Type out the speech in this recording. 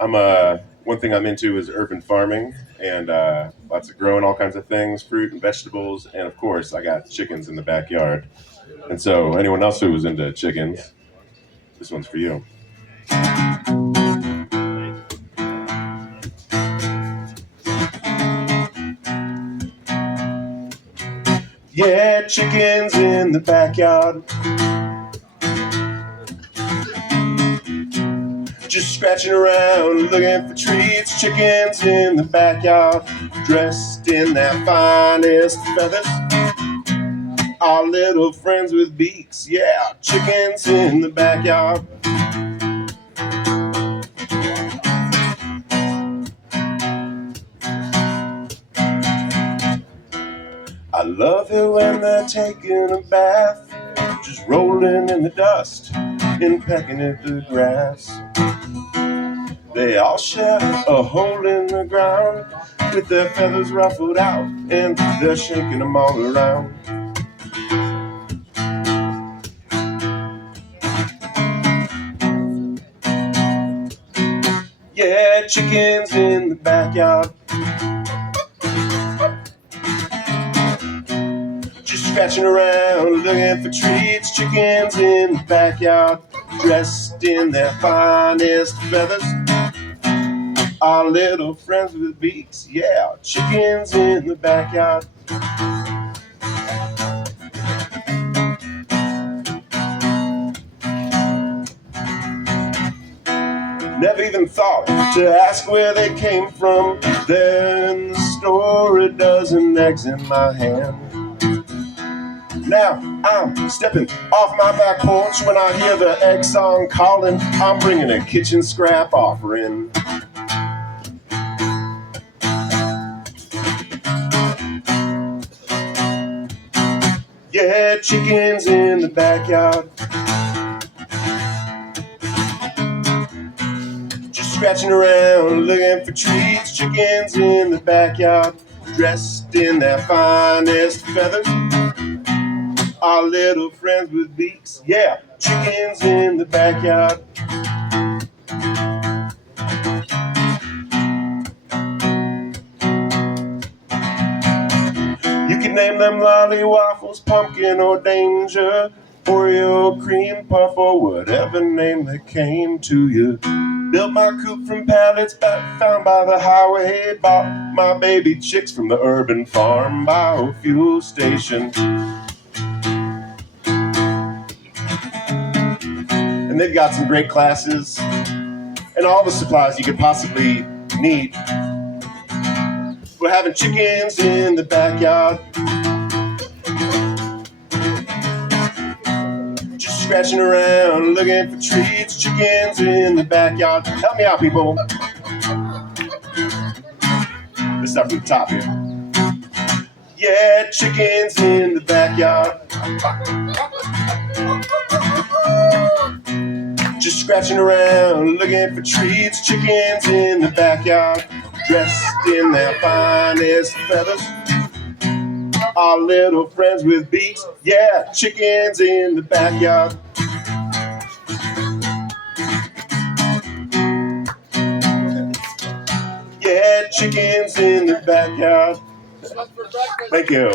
One thing I'm into is urban farming and lots of growing all kinds of things, fruit and vegetables, and of course I got chickens in the backyard. And so anyone else who's into chickens, this one's for you. Yeah, chickens in the backyard, just scratching around looking for treats. Chickens in the backyard, dressed in their finest feathers. Our little friends with beaks, yeah, chickens in the backyard. I love it when they're taking a bath, just rolling in the dust and pecking at the grass. They all share a hole in the ground with their feathers ruffled out, and they're shaking them all around. Yeah, chickens in the backyard, just scratching around looking for treats. Chickens in the backyard, dressed in their finest feathers. Our little friends with beaks, yeah, chickens in the backyard. Never even thought to ask where they came from. There in the store, a dozen eggs in my hand. Now I'm stepping off my back porch when I hear the egg song calling. I'm bringing a kitchen scrap offering. Yeah, chickens in the backyard, just scratching around looking for treats. Chickens in the backyard, dressed in their finest feathers. Our little friends with beaks, yeah, chickens in the backyard. You can name them lolly waffles, pumpkin or danger, Oreo, cream puff, or whatever name that came to you. Built my coop from pallets found by the highway. Bought my baby chicks from the urban farm biofuel station. And they've got some great classes and all the supplies you could possibly need. We're having chickens in the backyard, just scratching around looking for treats. Chickens in the backyard. Help me out, people. Let's start from the top here. Yeah, chickens in the backyard, just scratching around looking for treats. Chickens in the backyard, dressed in their finest feathers. Our little friends with beaks, yeah, chickens in the backyard. Yeah, chickens in the backyard. Thank you.